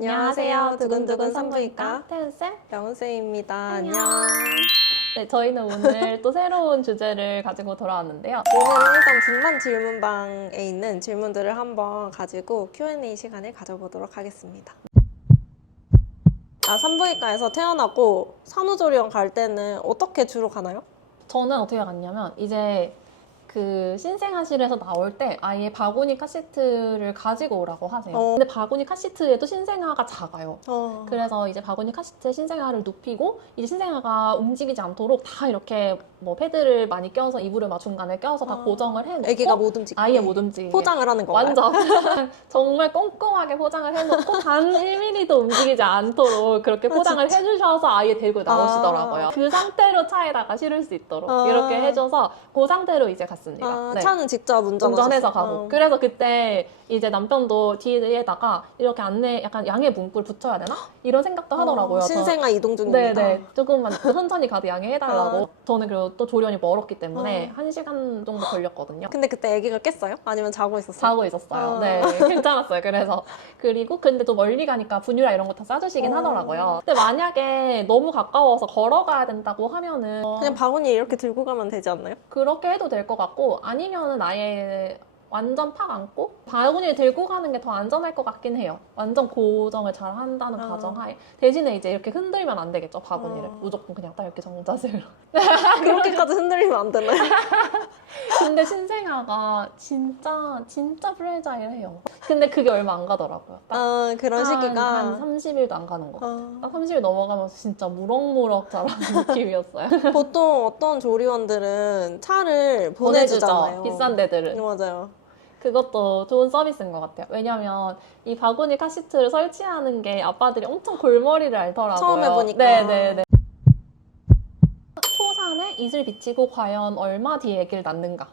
안녕하세요. 두근두근 산부인과 태은쌤? 영은쌤입니다. 안녕. 안녕. 네, 저희는 오늘 또 새로운 주제를 가지고 돌아왔는데요. 오늘은 일단 분만 질문방에 있는 질문들을 한번 가지고 Q&A 시간을 가져보도록 하겠습니다. 산부인과에서 태어나고 산후조리원 갈 때는 어떻게 주로 가나요? 저는 어떻게 갔냐면 이제 그 신생아실에서 나올 때 아예 바구니 카시트를 가지고 오라고 하세요. 근데 바구니 카시트에도 신생아가 작아요. 그래서 이제 바구니 카시트에 신생아를 눕히고 이제 신생아가 움직이지 않도록 다 이렇게 뭐 패드를 많이 껴서 이불을 막 중간에 껴서 다 고정을 해놓고 아기가 못 움직이게 아예 못 움직이게 포장을 하는 건가요? 완전 정말 꼼꼼하게 포장을 해놓고 단 1mm도 움직이지 않도록 그렇게 포장을 해주셔서 아예 들고 나오시더라고요. 그 상태로 차에다가 실을 수 있도록 이렇게 해줘서 그 상태로 이제 갔습니다. 네. 차는 직접 운전해서 가고. 그래서 그때 이제 남편도 뒤에다가 이렇게 안내 약간 양해 문구를 붙여야 되나? 이런 생각도 하더라고요. 신생아 이동 중입니다. 네네. 조금만 천천히 가도 양해해달라고. 저는 그리고 또 조리원이 멀었기 때문에 1시간 정도 걸렸거든요. 근데 그때 아기가 깼어요? 아니면 자고 있었어요? 자고 있었어요. 네, 괜찮았어요. 그래서 그리고 근데 또 멀리 가니까 분유라 이런 거 다 싸주시긴 하더라고요. 근데 만약에 너무 가까워서 걸어가야 된다고 하면은 그냥 바구니 이렇게 들고 가면 되지 않나요? 그렇게 해도 될 것 같고 아니면은 아예 완전 팍 안고 바구니를 들고 가는 게 더 안전할 것 같긴 해요. 완전 고정을 잘 한다는 가정하에. 대신에 이제 이렇게 흔들면 안 되겠죠, 바구니를. 무조건 그냥 딱 이렇게 정자세로. 그렇게까지 흔들리면 안 되나요? 근데 신생아가 진짜 프레자일해요. 근데 그게 얼마 안 가더라고요. 딱 그런 시기가 한 30일도 안 가는 거. 딱 30일 넘어가면서 진짜 무럭무럭 자라는 느낌이었어요. 보통 어떤 조리원들은 차를 보내주잖아요. 비싼 데들은. 맞아요. 그것도 좋은 서비스인 것 같아요. 왜냐면 이 바구니 카시트를 설치하는 게 아빠들이 엄청 골머리를 앓더라고요. 처음 해보니까. 네네네. 토산에 이슬 비치고 과연 얼마 뒤에 아기를 낳는가.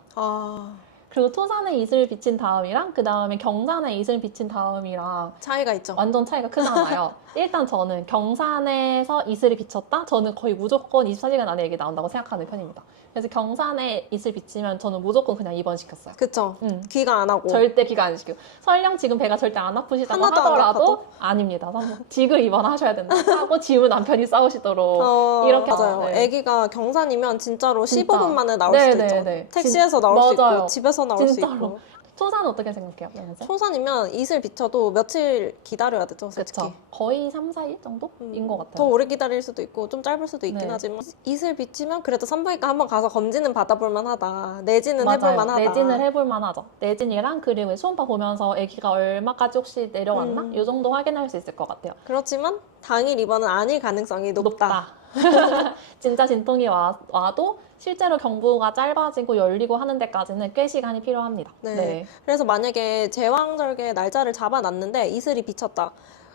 그리고 토산에 이슬 비친 다음이랑 그 다음에 경산에 이슬 비친 다음이랑 차이가 있죠. 완전 차이가 크잖아요. 일단 저는 경산에서 이슬이 비쳤다? 저는 거의 무조건 24시간 안에 아기 나온다고 생각하는 편입니다. 그래서 경산에 이슬 비치면 저는 무조건 그냥 입원시켰어요. 그쵸. 귀가 안 하고. 절대 귀가 안 시키고. 설령 지금 배가 절대 안 아프시다고 하나도 안 하더라도 아파도? 아닙니다. 지금 입원하셔야 된다 하고 지금 남편이 싸우시도록 이렇게 맞아요. 네. 아기가 경산이면 진짜로 진짜. 15분 만에 나올 수도 있죠. 택시에서 나올 수 맞아요. 있고 집에서 나올 진짜로. 수 있고. 초산은 어떻게 생각해요? 연세? 초산이면 이슬 비쳐도 며칠 기다려야 되죠, 솔직히. 그쵸. 거의 3, 4일 정도인 것 같아요. 더 오래 기다릴 수도 있고 좀 짧을 수도 있긴 네. 하지만 이슬 비치면 그래도 산부인과 한번 가서 검진은 받아볼 만하다. 내진은 해볼 만하다. 내진을 해볼 만하죠. 내진이랑 그리고 초음파 보면서 아기가 얼마까지 혹시 내려왔나? 이 정도 확인할 수 있을 것 같아요. 그렇지만 당일 입원은 아닐 가능성이 높다. 진짜 진통이 와도 실제로 경부가 짧아지고 열리고 하는 데까지는 꽤 시간이 필요합니다. 네. 그래서 만약에 제왕절개 날짜를 잡아놨는데 이슬이 비쳤다.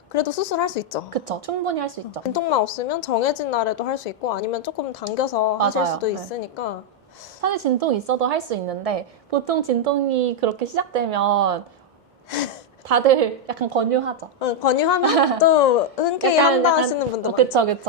그래도 수술할 수 있죠. 그쵸. 충분히 할 수 있죠. 진통만 없으면 정해진 날에도 할 수 있고 아니면 조금 당겨서 하실 맞아요. 수도 네. 있으니까. 사실 진통이 있어도 할 수 있는데 보통 진통이 그렇게 시작되면 다들 약간 권유하죠. 권유하면 또 흔쾌히 한다 하시는 분들 그쵸. 이렇게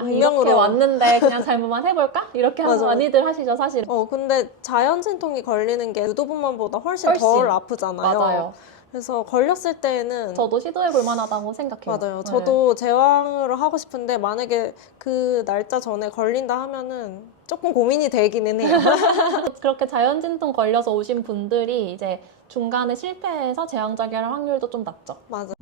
익명으로. 왔는데 그냥 잘못만 해볼까? 이렇게 맞아. 많이들 하시죠, 사실. 근데 자연 진통이 걸리는 게 유도분만보다 훨씬 덜 아프잖아요. 맞아요. 그래서 걸렸을 때에는 저도 시도해볼 만하다고 생각해요. 맞아요. 저도 제왕으로 하고 싶은데 만약에 그 날짜 전에 걸린다 하면은 조금 고민이 되기는 해요. 그렇게 자연진통 걸려서 오신 분들이 이제 중간에 실패해서 제왕절개할 확률도 좀 낮죠. 맞아.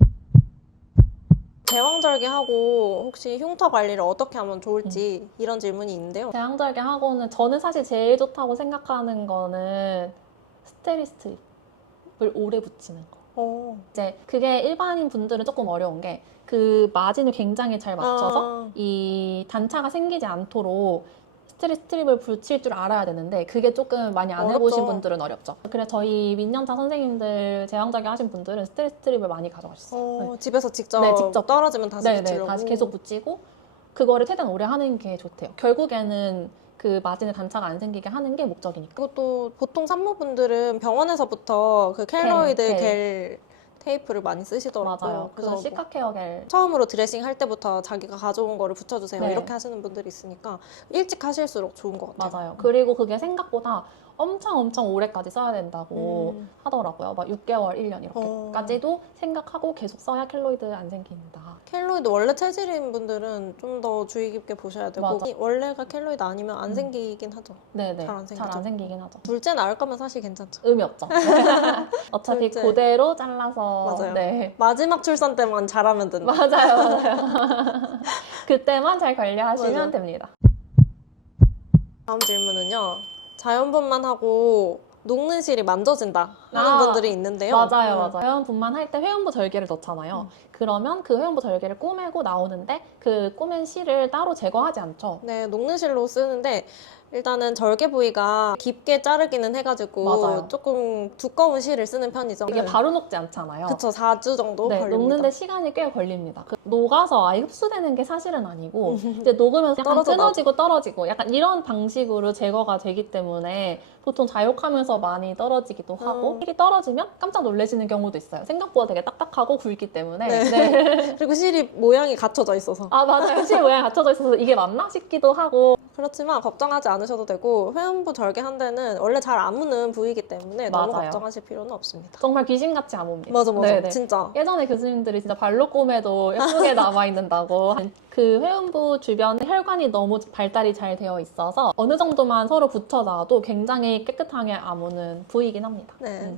제왕절개하고 혹시 흉터 관리를 어떻게 하면 좋을지 이런 질문이 있는데요. 제왕절개하고는 저는 사실 제일 좋다고 생각하는 거는 스테리스트립을 오래 붙이는 거. 이제 그게 일반인 분들은 조금 어려운 게 그 마진을 굉장히 잘 맞춰서 이 단차가 생기지 않도록 스트립을 붙일 줄 알아야 되는데 그게 조금 많이 안 해보신 분들은 어렵죠. 그래서 저희 민년차 선생님들 제왕절개 하신 분들은 스트립을 많이 가져가셨어요. 집에서 직접, 직접 떨어지면 다시 붙이려고. 다시 계속 붙이고 그거를 최대한 오래 하는 게 좋대요. 결국에는 그 마진의 단차가 안 생기게 하는 게 목적이니까. 그것도 보통 산모분들은 병원에서부터 그 켈로이드 겔 테이프를 많이 쓰시더라고요. 맞아요. 그래서 시카케어 겔 처음으로 드레싱 할 때부터 자기가 가져온 거를 붙여주세요. 네. 이렇게 하시는 분들이 있으니까 일찍 하실수록 좋은 것 같아요. 맞아요. 그리고 그게 생각보다 엄청 오래까지 써야 된다고 하더라고요. 막 6개월, 1년 이렇게까지도 생각하고 계속 써야 켈로이드 안 생긴다. 켈로이드 원래 체질인 분들은 좀 더 주의 깊게 보셔야 되고 맞아. 원래가 켈로이드 아니면 안 생기긴 하죠. 네네. 잘 안 생기죠. 잘 안 생기긴 하죠. 둘째 낳을 거면 사실 괜찮죠. 의미 없죠. 어차피 둘째. 그대로 잘라서. 맞아요. 네. 마지막 출산 때만 잘하면 된다. 맞아요. 그때만 잘 관리하시면 맞아. 됩니다. 다음 질문은요. 자연분만 하고 녹는 실이 만져진다 하는 아, 분들이 있는데요. 맞아요. 회원분만 할 때 회원부 절개를 넣잖아요. 그러면 그 회원부 절개를 꼬매고 나오는데 그 꼬맨 실을 따로 제거하지 않죠. 네, 녹는 실로 쓰는데 일단은 절개 부위가 깊게 자르기는 해가지고 맞아요. 조금 두꺼운 실을 쓰는 편이죠. 이게 바로 녹지 않잖아요. 그쵸, 4주 정도 네, 걸립니다. 녹는데 시간이 꽤 걸립니다. 녹아서 아예 흡수되는 게 사실은 아니고 이제 녹으면서 약간 끊어지고 떨어지고 약간 이런 방식으로 제거가 되기 때문에 보통 자욕하면서 많이 떨어지기도 하고 실이 떨어지면 깜짝 놀라시는 경우도 있어요. 생각보다 되게 딱딱하고 굵기 때문에. 네. 네. 그리고 실이 모양이 갖춰져 있어서. 아, 맞아요. 실 모양이 갖춰져 있어서 이게 맞나 싶기도 하고. 그렇지만 걱정하지 않으셔도 되고 회원부 절개한 데는 원래 잘 안 무는 부위이기 때문에 너무 맞아요. 걱정하실 필요는 없습니다. 정말 귀신같이 안 옵니다. 맞아. 네네. 진짜. 예전에 교수님들이 진짜 발로 꼬매도 예쁘게 남아있는다고. 그 회음부 주변에 혈관이 너무 발달이 잘 되어 있어서 어느 정도만 서로 붙여놔도 굉장히 깨끗하게 아무는 부위이긴 합니다. 네.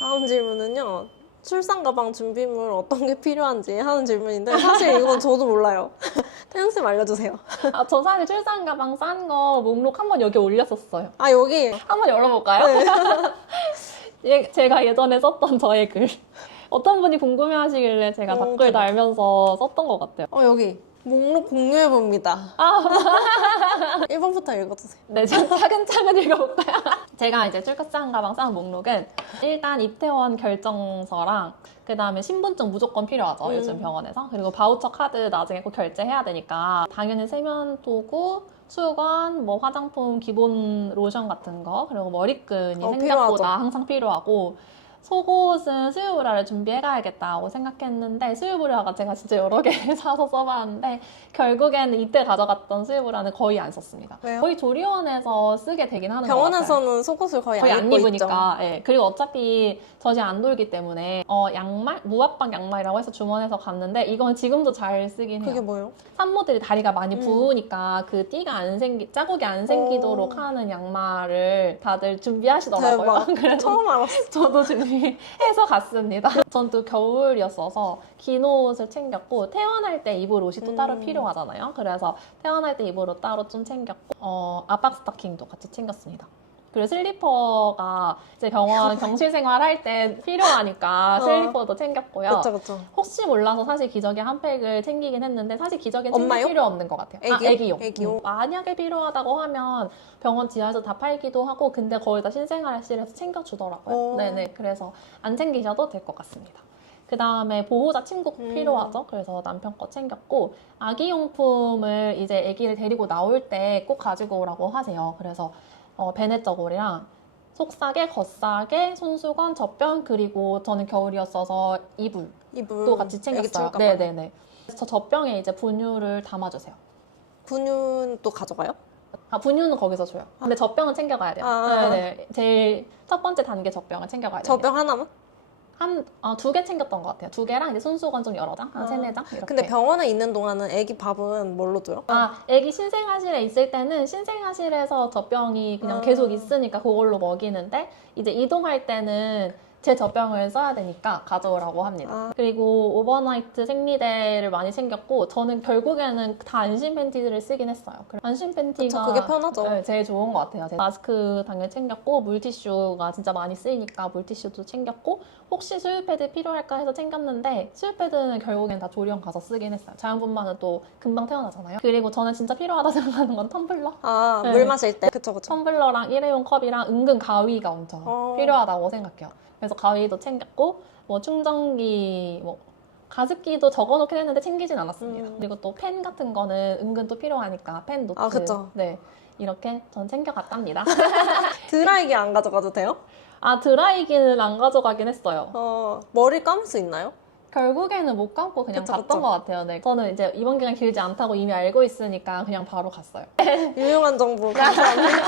다음 질문은요. 출산 가방 준비물 어떤 게 필요한지 하는 질문인데 사실 이건 저도 몰라요. 태연쌤 알려주세요. 아, 저 사실 출산 가방 싼 거 목록 한번 여기 올렸었어요. 아, 여기. 한번 열어볼까요? 네. 제가 예전에 썼던 저의 글. 어떤 분이 궁금해 하시길래 제가 댓글 대박. 달면서 썼던 것 같아요. 여기. 목록 공유해봅니다. 아, 1번부터 읽어주세요. 네, 제가 차근차근 읽어볼까요? 제가 이제 출산 가방 싼 목록은 일단 입퇴원 결정서랑 그 다음에 신분증 무조건 필요하죠, 요즘 병원에서. 그리고 바우처 카드 나중에 꼭 결제해야 되니까 당연히 세면도구, 수건, 뭐 화장품, 기본 로션 같은 거, 그리고 머리끈이 생각보다 필요하죠. 항상 필요하고 속옷은 수유브라를 준비해가야겠다고 생각했는데 수유브라가 제가 진짜 여러 개 사서 써봤는데 결국에는 이때 가져갔던 수유브라는 거의 안 썼습니다. 왜요? 거의 조리원에서 쓰게 되긴 하는 것 같아요. 병원에서는 속옷을 거의 거의 안 안 입고 입으니까. 예. 그리고 어차피 젖이 안 돌기 때문에 양말? 무압박 양말이라고 해서 주문해서 갔는데 이건 지금도 잘 쓰긴 있죠. 해요. 그게 뭐예요? 산모들이 다리가 많이 부으니까 그 띠가 자국이 안 생기도록 하는 양말을 다들 준비하시더라고요. 대박. 그래서 처음 알았어. 저도 준비해서 갔습니다. 전 또 겨울이었어서 긴 옷을 챙겼고 퇴원할 때 입을 옷이 또 따로 필요하잖아요. 그래서 퇴원할 때 입을 옷 따로 좀 챙겼고 압박 스타킹도 같이 챙겼습니다. 그리고 슬리퍼가 이제 병원 경실 생활할 때 필요하니까 슬리퍼도 챙겼고요. 그쵸. 혹시 몰라서 사실 기저귀 한 팩을 챙기긴 했는데 사실 기저귀는 챙길 엄마용? 필요 없는 것 같아요. 애기용? 애기용. 만약에 필요하다고 하면 병원 지하에서 다 팔기도 하고 근데 거의 다 신생아실에서 챙겨주더라고요. 네네. 그래서 안 챙기셔도 될 것 같습니다. 그 다음에 보호자 친구 필요하죠. 그래서 남편 거 챙겼고 아기용품을 이제 아기를 데리고 나올 때 꼭 가지고 오라고 하세요. 그래서 베네 저고리랑 속싸개, 겉싸개, 손수건, 젖병 그리고 저는 겨울이었어서 이불도 같이 챙겼어요. 네네네. 저 젖병에 이제 분유를 담아주세요. 분유도 가져가요? 분유는 거기서 줘요. 근데 젖병은 챙겨가야 돼요. 네네. 제일 첫 번째 단계 젖병을 챙겨가야 돼요. 젖병 하나만? 2개 챙겼던 것 같아요. 2개랑 이제 손수건 좀 여러 장, 한 3-4장 이렇게. 근데 병원에 있는 동안은 애기 밥은 뭘로 줘요? 애기 신생아실에 있을 때는 신생아실에서 젖병이 그냥 계속 있으니까 그걸로 먹이는데 이제 이동할 때는 제 젖병을 써야 되니까 가져오라고 합니다. 그리고 오버나이트 생리대를 많이 챙겼고 저는 결국에는 다 안심 팬티들을 쓰긴 했어요. 안심 팬티가 그게 편하죠. 네, 제일 좋은 것 같아요. 마스크 당연히 챙겼고 물티슈가 진짜 많이 쓰이니까 물티슈도 챙겼고 혹시 수유패드 필요할까 해서 챙겼는데 수유패드는 결국엔 다 조리원 가서 쓰긴 했어요. 자연분만은 또 금방 태어나잖아요. 그리고 저는 진짜 필요하다 생각하는 건 텀블러. 물 마실 때. 그쵸. 텀블러랑 일회용 컵이랑 은근 가위가 엄청 필요하다고 생각해요. 그래서 가위도 챙겼고 뭐 충전기 뭐 가습기도 적어놓긴 했는데 챙기진 않았습니다. 그리고 또 펜 같은 거는 은근 또 필요하니까 펜 노트. 그쵸. 네, 이렇게 전 챙겨갔답니다. 드라이기 안 가져가도 돼요? 드라이기는 안 가져가긴 했어요. 머리 감을 수 있나요? 결국에는 못 감고 그냥 그쵸, 갔던 그쵸. 것 같아요. 네. 저는 이제 이번 기간 길지 않다고 이미 알고 있으니까 그냥 바로 갔어요. 유용한 정보 감사합니다.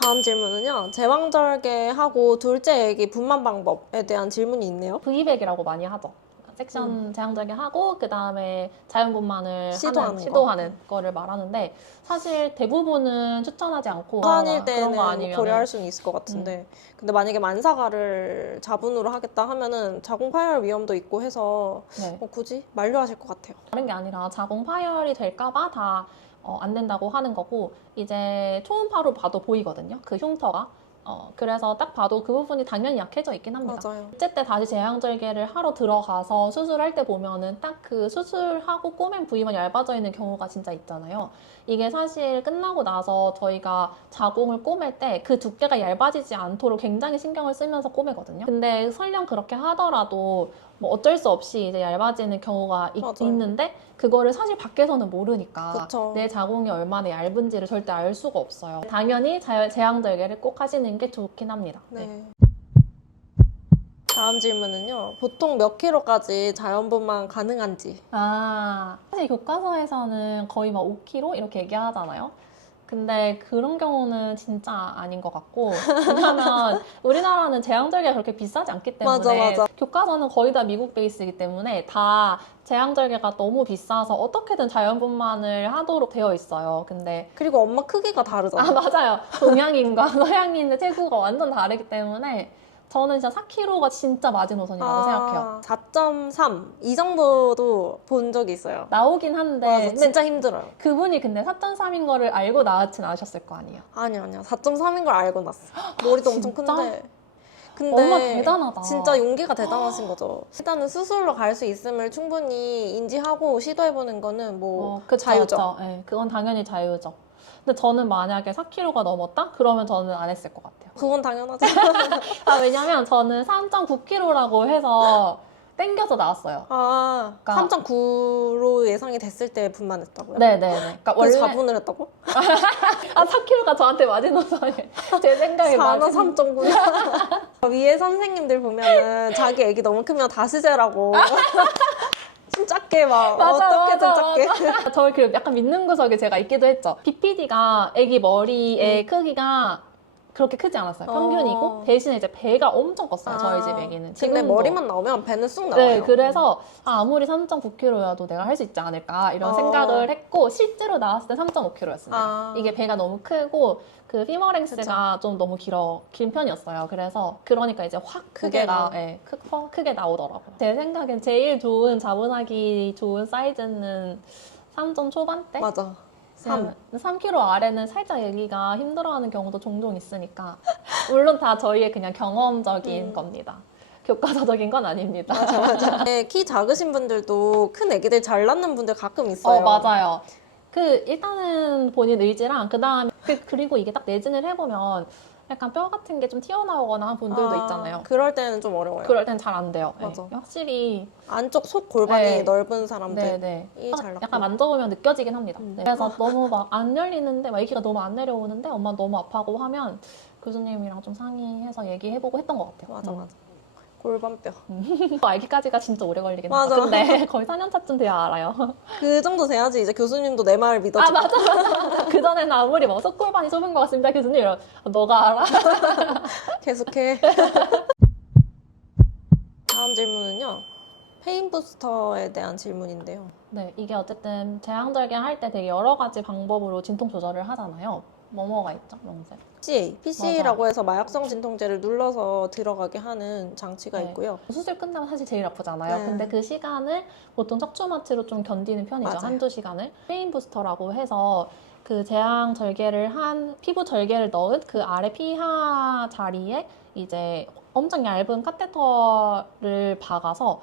다음 질문은요. 제왕절개하고 둘째 애기 분만 방법에 대한 질문이 있네요. V백이라고 많이 하죠. 섹션 제왕절개하고 그 다음에 자연분만을 시도하는 거를 말하는데 사실 대부분은 추천하지 않고 산일 그런 때는 거 아니면 고려할 수는 있을 것 같은데 근데 만약에 만사가를 자분으로 하겠다 하면은 자궁파열 위험도 있고 해서 네. 굳이 만류하실 것 같아요. 다른 게 아니라 자궁 파열이 될까봐 다 안 된다고 하는 거고 이제 초음파로 봐도 보이거든요. 그 흉터가. 그래서 딱 봐도 그 부분이 당연히 약해져 있긴 합니다. 맞아요. 둘째 때 다시 제왕절개를 하러 들어가서 수술할 때 보면은 딱 그 수술하고 꼬맨 부위만 얇아져 있는 경우가 진짜 있잖아요. 이게 사실 끝나고 나서 저희가 자궁을 꼬맬 때 그 두께가 얇아지지 않도록 굉장히 신경을 쓰면서 꼬매거든요. 근데 설령 그렇게 하더라도 뭐 어쩔 수 없이 이제 얇아지는 경우가 맞아요. 있는데 그거를 사실 밖에서는 모르니까 그쵸. 내 자궁이 얼마나 얇은지를 절대 알 수가 없어요. 당연히 제왕절개를 꼭 하시는 게 좋긴 합니다. 네. 다음 질문은요. 보통 몇 킬로까지 자연분만 가능한지. 사실 교과서에서는 거의 막 5kg 이렇게 얘기하잖아요. 근데 그런 경우는 진짜 아닌 것 같고 왜냐하면 우리나라는 제왕절개가 그렇게 비싸지 않기 때문에 맞아. 교과서는 거의 다 미국 베이스이기 때문에 다 제왕절개가 너무 비싸서 어떻게든 자연분만을 하도록 되어 있어요. 근데 그리고 엄마 크기가 다르잖아. 맞아요. 동양인과 서양인의 체구가 완전 다르기 때문에 저는 진짜 4kg가 진짜 마지노선이라고 생각해요. 4.3 이 정도도 본 적이 있어요. 나오긴 한데 맞아, 근데 진짜 힘들어요. 그분이 근데 4.3인 거를 알고 낳진 않으셨을 거 아니에요. 아니야. 4.3인 걸 알고 났어. 머리도 엄청 진짜? 큰데. 엄마 대단하다. 진짜 용기가 대단하신 거죠. 일단은 수술로 갈 수 있음을 충분히 인지하고 시도해보는 거는 뭐 그쵸, 자유죠. 그쵸. 네, 그건 당연히 자유죠. 근데 저는 만약에 4kg가 넘었다? 그러면 저는 안 했을 것 같아요. 그건 당연하죠. 왜냐면 저는 3.9kg라고 해서 땡겨서 나왔어요. 아, 그러니까- 3.9로 예상이 됐을 때 분만했다고요? 네네네. 그러니까 원래 원래 4분을 했다고? 4kg가 저한테 마지노선이에요. 제 생각에 4나 3.9. 위에 선생님들 보면은 자기 애기 너무 크면 다시제라고. 좀 작게 막 어떻게든 작게. 맞아. 저를 그 약간 믿는 구석에 제가 있기도 했죠. BPD가 애기 머리의 크기가 그렇게 크지 않았어요. 평균이고 대신에 이제 배가 엄청 컸어요. 저희 집 애기는. 근데 지금도. 머리만 나오면 배는 쑥 나와요. 네, 그래서 아무리 3.9kg여도 내가 할 수 있지 않을까 이런 생각을 했고 실제로 나왔을 때 3.5kg였습니다. 이게 배가 너무 크고 그 피머랭스가 좀 너무 긴 편이었어요. 그래서 그러니까 이제 확 무게가 크게 나오더라고요. 제 생각엔 제일 좋은 자분하기 좋은 사이즈는 3점 초반대? 맞아. 3kg 아래는 살짝 애기가 힘들어하는 경우도 종종 있으니까 물론 다 저희의 그냥 경험적인 겁니다. 교과서적인 건 아닙니다. 맞아. 네, 키 작으신 분들도 큰 애기들 잘 낳는 분들 가끔 있어요. 맞아요. 일단은 본인 의지랑 그다음에 그리고 이게 딱 내진을 해보면 약간 뼈 같은 게 좀 튀어나오거나 한 분들도 있잖아요. 그럴 때는 좀 어려워요. 그럴 땐 잘 안 돼요. 맞아. 네, 확실히 안쪽 속 골반이 넓은 사람들이 잘 낳고. 약간 만져보면 느껴지긴 합니다. 그래서 너무 막 안 열리는데 막 애기가 너무 안 내려오는데 엄마 너무 아파하고 하면 교수님이랑 좀 상의해서 얘기해보고 했던 것 같아요. 맞아. 골반뼈. 알기까지가 진짜 오래 걸리긴 하죠. 맞아. 근데 거의 4년차쯤 돼야 알아요. 그 정도 돼야지 이제 교수님도 내 말을 믿어줘. 맞아. 그전에는 아무리 막 속골반이 좁은 것 같습니다. 교수님 이러 너가 알아? 계속해. 다음 질문은요. 페인 부스터에 대한 질문인데요. 네, 이게 어쨌든 제왕절개 할 때 되게 여러 가지 방법으로 진통 조절을 하잖아요. 뭐가 있죠, 명세? PCA라고 해서 마약성 진통제를 눌러서 들어가게 하는 장치가 있고요. 수술 끝나면 사실 제일 아프잖아요. 네. 근데 그 시간을 보통 척추마취로 좀 견디는 편이죠. 맞아요. 한두 시간을. 페인 부스터라고 해서 그 제왕절개를 한 피부 절개를 넣은 그 아래 피하 자리에 이제 엄청 얇은 카테터를 박아서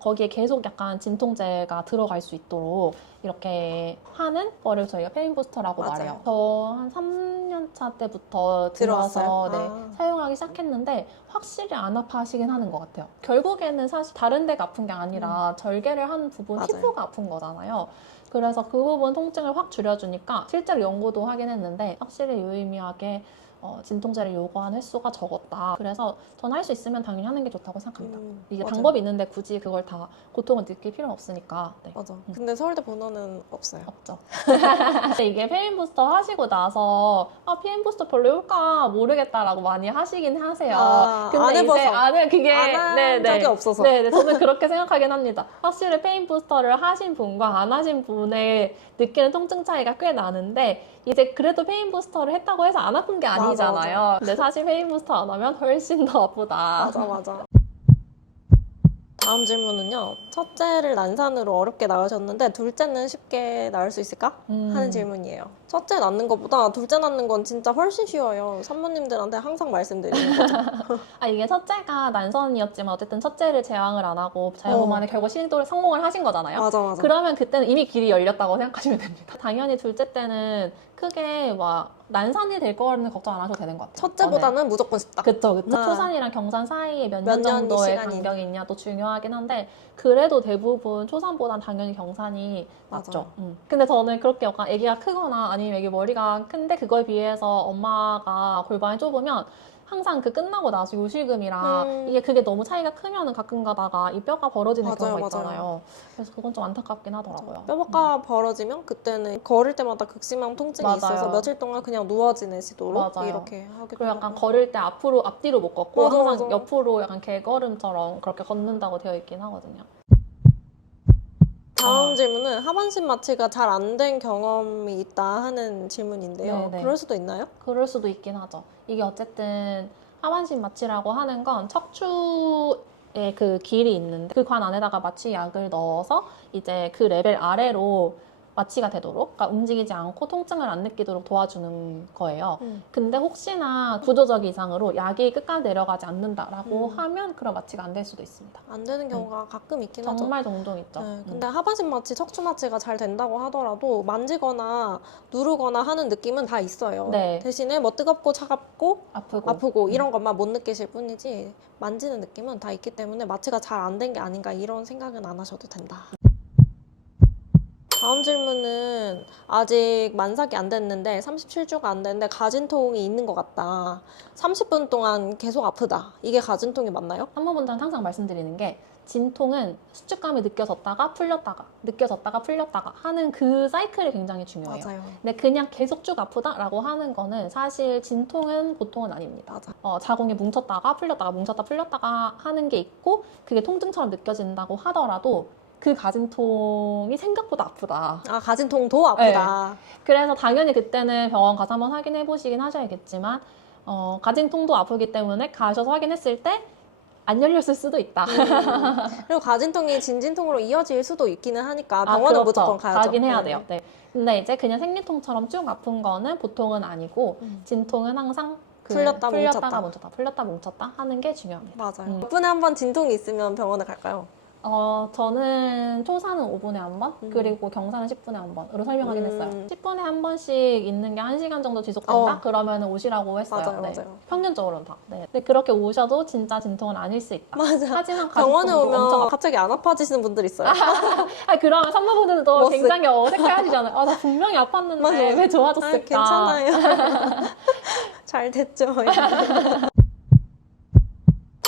거기에 계속 약간 진통제가 들어갈 수 있도록 이렇게 하는 거를 저희가 페인 부스터라고 맞아요. 말해요. 저 한 3년차 때부터 들어서 사용하기 시작했는데 확실히 안 아파하시긴 하는 것 같아요. 결국에는 사실 다른 데가 아픈 게 아니라 절개를 한 부분 맞아요. 피부가 아픈 거잖아요. 그래서 그 부분 통증을 확 줄여주니까 실제로 연구도 하긴 했는데 확실히 유의미하게 진통제를 요구한 횟수가 적었다. 그래서 저는 할 수 있으면 당연히 하는 게 좋다고 생각합니다. 이게 맞아요. 방법이 있는데 굳이 그걸 다 고통을 느낄 필요는 없으니까. 네. 맞아. 근데 서울대 번호는 없어요. 없죠. 근데 이게 페인 부스터 하시고 나서 페인 부스터 별로 효과 모르겠다라고 많이 하시긴 하세요. 근데 안 해봐서. 이제 그게 안 한 적이 없어서. 네, 저는 그렇게 생각하긴 합니다. 확실히 페인 부스터를 하신 분과 안 하신 분의 느끼는 통증 차이가 꽤 나는데 이제 그래도 페인 부스터를 했다고 해서 안 아픈 게 아니잖아요. 맞아. 근데 사실 페인 부스터 안 하면 훨씬 더 아프다. 맞아. 다음 질문은요. 첫째를 난산으로 어렵게 낳으셨는데 둘째는 쉽게 낳을 수 있을까? 하는 질문이에요. 첫째 낳는 것보다 둘째 낳는 건 진짜 훨씬 쉬워요. 산모님들한테 항상 말씀드리는 거죠. 이게 첫째가 난선이었지만 어쨌든 첫째를 제왕을 안 하고 자연분만의 결과 시도를 성공을 하신 거잖아요. 맞아. 그러면 그때는 이미 길이 열렸다고 생각하시면 됩니다. 당연히 둘째 때는 크게 막 난산이 될 거는 걱정 안 하셔도 되는 것 같아요. 첫째보다는 무조건 쉽다. 그쵸. 초산이랑 경산 사이에 몇 년 정도의 시간이 간격이 있냐도 중요하긴 한데 그래도 대부분 초산보단 당연히 경산이 맞죠. 근데 저는 그렇게 약간 아기가 크거나 아니면 아기 머리가 큰데 그거에 비해서 엄마가 골반이 좁으면 항상 그 끝나고 나서 요실금이라 그게 너무 차이가 크면은 가끔 가다가 이 뼈가 벌어지는 경우가 있잖아요. 그래서 그건 좀 안타깝긴 하더라고요. 뼈가 벌어지면 그때는 걸을 때마다 극심한 통증이 맞아요. 있어서 며칠 동안 그냥 누워 지내시도록 맞아요. 이렇게 하게 그리고 약간 되더라고요. 걸을 때 앞뒤로 못 걷고 맞아, 항상 맞아. 옆으로 약간 개걸음처럼 그렇게 걷는다고 되어 있긴 하거든요. 다음 질문은 하반신 마취가 잘 안 된 경험이 있다 하는 질문인데요. 네네. 그럴 수도 있나요? 그럴 수도 있긴 하죠. 이게 어쨌든 하반신 마취라고 하는 건 척추의 그 길이 있는데 그 관 안에다가 마취약을 넣어서 이제 그 레벨 아래로 마취가 되도록, 그러니까 움직이지 않고 통증을 안 느끼도록 도와주는 거예요. 근데 혹시나 구조적 이상으로 약이 끝까지 내려가지 않는다라고 하면 그런 마취가 안 될 수도 있습니다. 안 되는 경우가 가끔 있긴 하죠. 정말 종종 있죠. 네, 근데 하반신 마취, 척추 마취가 잘 된다고 하더라도 만지거나 누르거나 하는 느낌은 다 있어요. 네. 대신에 뭐 뜨겁고 차갑고 아프고 이런 것만 못 느끼실 뿐이지 만지는 느낌은 다 있기 때문에 마취가 잘 안 된 게 아닌가 이런 생각은 안 하셔도 된다. 다음 질문은 아직 만삭이 안 됐는데 37주가 안 됐는데 가진통이 있는 것 같다. 30분 동안 계속 아프다. 이게 가진통이 맞나요? 산모분들한테 항상 말씀드리는 게 진통은 수축감이 느껴졌다가 풀렸다가 하는 그 사이클이 굉장히 중요해요. 맞아요. 근데 그냥 계속 쭉 아프다라고 하는 거는 사실 진통은 보통은 아닙니다. 맞아. 자궁이 뭉쳤다가 풀렸다가 하는 게 있고 그게 통증처럼 느껴진다고 하더라도 그 가진통이 생각보다 아프다. 가진통도 아프다. 그래서 당연히 그때는 병원 가서 한번 확인해 보시긴 하셔야겠지만 가진통도 아프기 때문에 가셔서 확인했을 때 안 열렸을 수도 있다. 그리고 가진통이 진진통으로 이어질 수도 있기는 하니까 병원은 그렇죠. 무조건 가야죠. 가긴 해야 돼요. 네. 근데 이제 그냥 생리통처럼 쭉 아픈 거는 보통은 아니고 진통은 항상 풀렸다 뭉쳤다 하는 게 중요합니다. 맞아요. 몇 분에 한 번 진통이 있으면 병원에 갈까요? 저는 초산은 5분에 한 번, 그리고 경산은 10분에 한 번으로 설명하긴 했어요. 10분에 한 번씩 있는 게 1시간 정도 지속된다? 그러면 오시라고 했어요. 맞아요. 평균적으로는 다. 네. 근데 그렇게 오셔도 진짜 진통은 아닐 수 있다. 맞아. 하지만 병원에 가진통도 오면 엄청 갑자기 안 아파지시는 분들 있어요. 그러면 산모분들도 굉장히 어색해하시잖아요. 나 분명히 아팠는데 맞아. 왜 좋아졌을까? 괜찮아요. 잘 됐죠.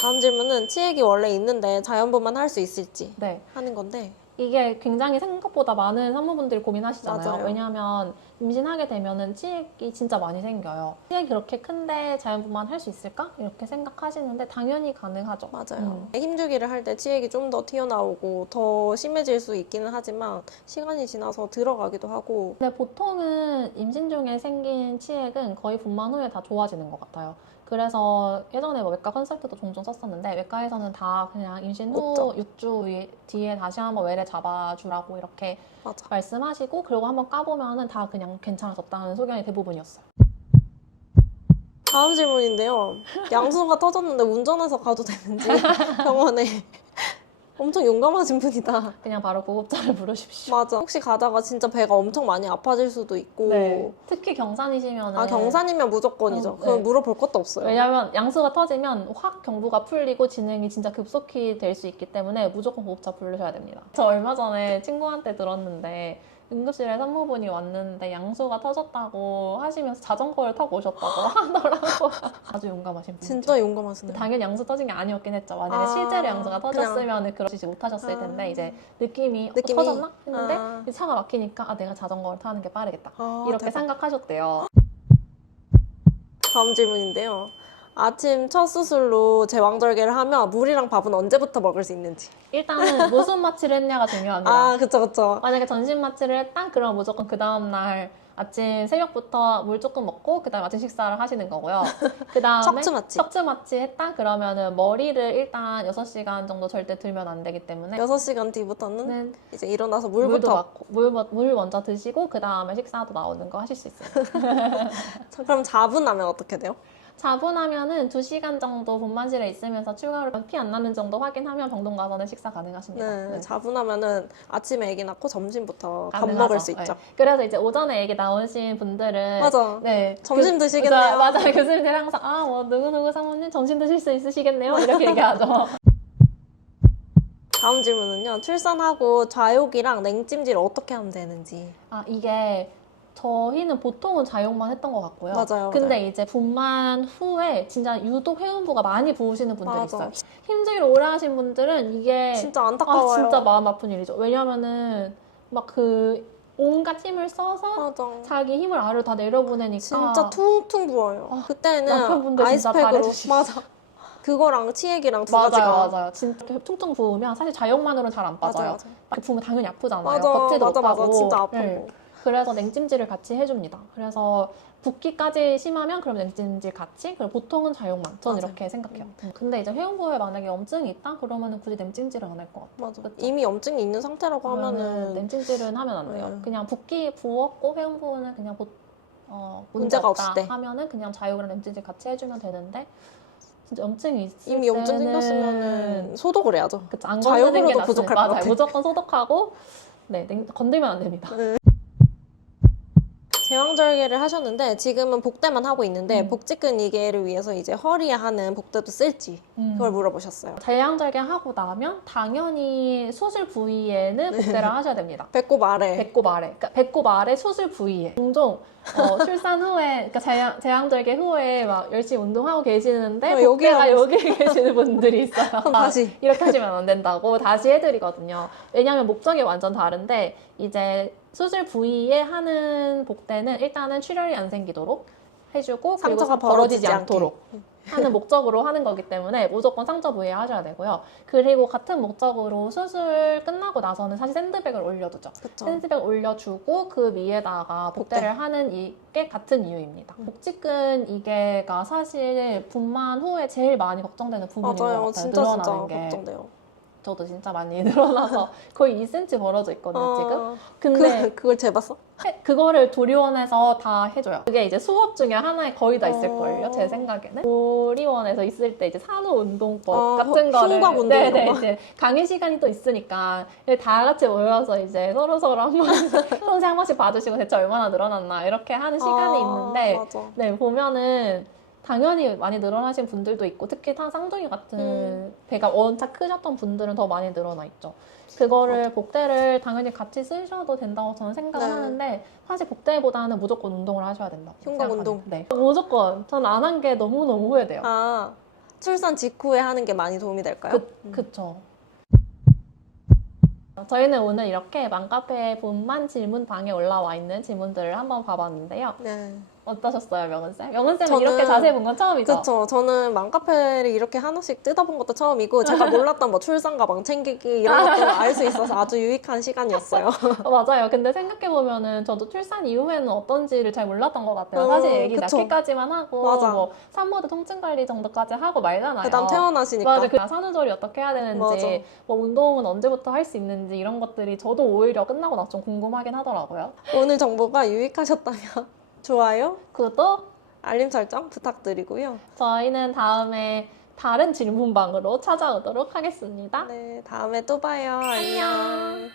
다음 질문은 치액이 원래 있는데 자연분만 할 수 있을지 하는 건데 이게 굉장히 생각보다 많은 산모분들이 고민하시잖아요. 맞아요. 왜냐하면 임신하게 되면은 치액이 진짜 많이 생겨요. 치액이 그렇게 큰데 자연분만 할 수 있을까? 이렇게 생각하시는데 당연히 가능하죠. 맞아요. 힘주기를 할 때 치액이 좀 더 튀어나오고 더 심해질 수 있기는 하지만 시간이 지나서 들어가기도 하고 근데 보통은 임신 중에 생긴 치액은 거의 분만 후에 다 좋아지는 것 같아요. 그래서 예전에 외과 컨설트도 종종 썼었는데 외과에서는 다 그냥 임신 후 6주 뒤에 다시 한번 외래 잡아주라고 이렇게 말씀하시고 그리고 한번 까보면은 다 그냥 괜찮아졌다는 소견이 대부분이었어요. 다음 질문인데요. 양수가 터졌는데 운전해서 가도 되는지 병원에 엄청 용감하신 분이다. 그냥 바로 구급차를 부르십시오. 맞아. 혹시 가다가 진짜 배가 엄청 많이 아파질 수도 있고 특히 경산이시면 경산이면 무조건이죠. 그건 물어볼 것도 없어요. 왜냐하면 양수가 터지면 확 경부가 풀리고 진행이 진짜 급속히 될 수 있기 때문에 무조건 구급차 부르셔야 됩니다. 저 얼마 전에 친구한테 들었는데 응급실에 산모분이 왔는데 양수가 터졌다고 하시면서 자전거를 타고 오셨다고 하더라고요. 아주 용감하신 분이죠. 진짜 용감하시네요. 당연히 양수 터진 게 아니었긴 했죠. 만약에 실제로 양수가 터졌으면 그러시지 못하셨을 텐데 이제 느낌이 터졌나? 했는데 이제 차가 막히니까 내가 자전거를 타는 게 빠르겠다. 이렇게 대박. 생각하셨대요. 다음 질문인데요. 아침 첫 수술로 제왕절개를 하면 물이랑 밥은 언제부터 먹을 수 있는지. 일단은 무슨 마취를 했냐가 중요합니다. 아, 그쵸. 만약에 전신 마취를 했다? 그러면 무조건 그 다음날 아침 새벽부터 물 조금 먹고 그 다음에 아침 식사를 하시는 거고요. 그 다음에 척추 마취 했다? 그러면은 머리를 일단 6시간 정도 절대 들면 안 되기 때문에 6시간 뒤부터는 이제 일어나서 물부터 맞고 물 먼저 드시고 그 다음에 식사도 나오는 거 하실 수 있어요. 그럼 자분하면 어떻게 돼요? 자분하면은 2시간 정도 분만실에 있으면서 추가로 피 안 나는 정도 확인하면 병동 가서는 식사 가능하십니다. 네. 자분하면은 아침에 애기 낳고 점심부터 밥 가능하죠. 먹을 수 있죠. 네. 그래서 이제 오전에 애기 나오신 분들은 맞아. 네, 점심 드시겠네요. 맞아요. 교수님들 항상 뭐 누구누구 사모님 점심 드실 수 있으시겠네요. 이렇게 얘기하죠. 다음 질문은요. 출산하고 좌욕이랑 냉찜질 어떻게 하면 되는지. 이게 저희는 보통은 자욕만 했던 것 같고요. 맞아요. 근데 이제 분만 후에 진짜 유독 회음부가 많이 부으시는 분들이 맞아. 있어요. 힘들게 오래 하신 분들은 이게 진짜 안타까워요. 진짜 마음 아픈 일이죠. 왜냐면은 막 온갖 힘을 써서 맞아. 자기 힘을 아래로 다 내려보내니까 진짜 퉁퉁 부어요. 그때는 남편분들 진짜 아이스팩으로 잘해주시죠. 맞아. 그거랑 치액이랑 두 가지가 맞아요. 진짜 퉁퉁 부으면 사실 자욕만으로는 잘 안 빠져요. 맞아. 그 부으면 당연히 아프잖아요. 맞아. 겉에도 못하고. 맞아. 진짜 아프고. 네. 그래서 냉찜질을 같이 해줍니다. 그래서 붓기까지 심하면 그럼 냉찜질 같이, 그리고 보통은 자욕만. 전 맞아요. 이렇게 생각해요. 근데 이제 회음부에 만약에 염증이 있다? 그러면은 굳이 냉찜질을 안 할 것 같아요. 맞아. 그쵸? 이미 염증이 있는 상태라고 하면은 냉찜질은 하면 안 돼요. 그냥 붓기 부었고 회음부는 그냥 문제가 없을 때 하면은 그냥 자욕이랑 냉찜질 같이 해주면 되는데 진짜 염증이 있을 이미 염증 때는 생겼으면은 소독을 해야죠. 그쵸, 안 자욕으로도 건드리는 게 부족할 것 맞아요. 같아. 무조건 소독하고 건들면 안 됩니다. 제왕절개를 하셨는데 지금은 복대만 하고 있는데 복직근 이개를 위해서 이제 허리에 하는 복대도 쓸지 그걸 물어보셨어요. 제왕절개 하고 나면 당연히 수술 부위에는 복대를 하셔야 됩니다. 배꼽 아래. 그러니까 배꼽 아래 수술 부위에. 종종 출산 후에, 그러니까 제왕절개 후에 막 열심히 운동하고 계시는데 복대가 여기에 계시는 분들이 있어요. 그럼 다시 이렇게 하시면 안 된다고 다시 해드리거든요. 왜냐하면 목적이 완전 다른데 이제 수술 부위에 하는 복대는 일단은 출혈이 안 생기도록 해주고 상처가 그리고 벌어지지 않도록 하는 목적으로 하는 거기 때문에 무조건 상처 부위에 하셔야 되고요. 그리고 같은 목적으로 수술 끝나고 나서는 사실 샌드백을 올려두죠. 그쵸. 샌드백 올려주고 그 위에다가 복대를 하는 이게 같은 이유입니다. 복직근 이개가 사실 분만 후에 제일 많이 걱정되는 부분인 것 같아요. 진짜 늘어나는 게. 걱정돼요. 저도 진짜 많이 늘어나서 거의 2cm 벌어져 있거든요, 지금. 근데 그걸 재봤어? 그거를 조리원에서 다 해줘요. 그게 이제 수업 중에 하나에 거의 다 있을걸요, 제 생각에는. 조리원에서 있을 때 이제 산후운동법 같은 거를. 흉곽 운동. 네네, 이제 강의 시간이 또 있으니까 다 같이 모여서 이제 서로 한 번씩, 선생 한 번씩 봐주시고 대체 얼마나 늘어났나 이렇게 하는 시간이 있는데, 맞아. 네, 보면은 당연히 많이 늘어나신 분들도 있고 특히 쌍둥이 같은 배가 원차 크셨던 분들은 더 많이 늘어나 있죠. 그거를 복대를 당연히 같이 쓰셔도 된다고 저는 생각을 하는데 사실 복대보다는 무조건 운동을 하셔야 된다고 흉곽 생각합니다. 운동. 네. 무조건 전 안 한 게 너무너무 후회돼요. 출산 직후에 하는 게 많이 도움이 될까요? 그쵸. 저희는 오늘 이렇게 맘카페 분만 질문방에 올라와 있는 질문들을 한번 봐봤는데요. 네. 어떠셨어요, 명은쌤? 명은쌤은 이렇게 자세히 본 건 처음이죠? 그렇죠. 저는 맘카페를 이렇게 하나씩 뜯어본 것도 처음이고 제가 몰랐던 뭐 출산 가방 챙기기 이런 것도 알 수 있어서 아주 유익한 시간이었어요. 맞아요. 근데 생각해보면은 저도 출산 이후에는 어떤지를 잘 몰랐던 것 같아요. 사실 애기 낳기까지만 하고 뭐 산모들 통증관리 정도까지 하고 말잖아요. 그다음 퇴원하시니까. 맞아. 산후조리 어떻게 해야 되는지 뭐 운동은 언제부터 할 수 있는지 이런 것들이 저도 오히려 끝나고 나서 좀 궁금하긴 하더라고요. 오늘 정보가 유익하셨다면 좋아요, 구독, 알림 설정 부탁드리고요. 저희는 다음에 다른 질문방으로 찾아오도록 하겠습니다. 네, 다음에 또 봐요. 안녕.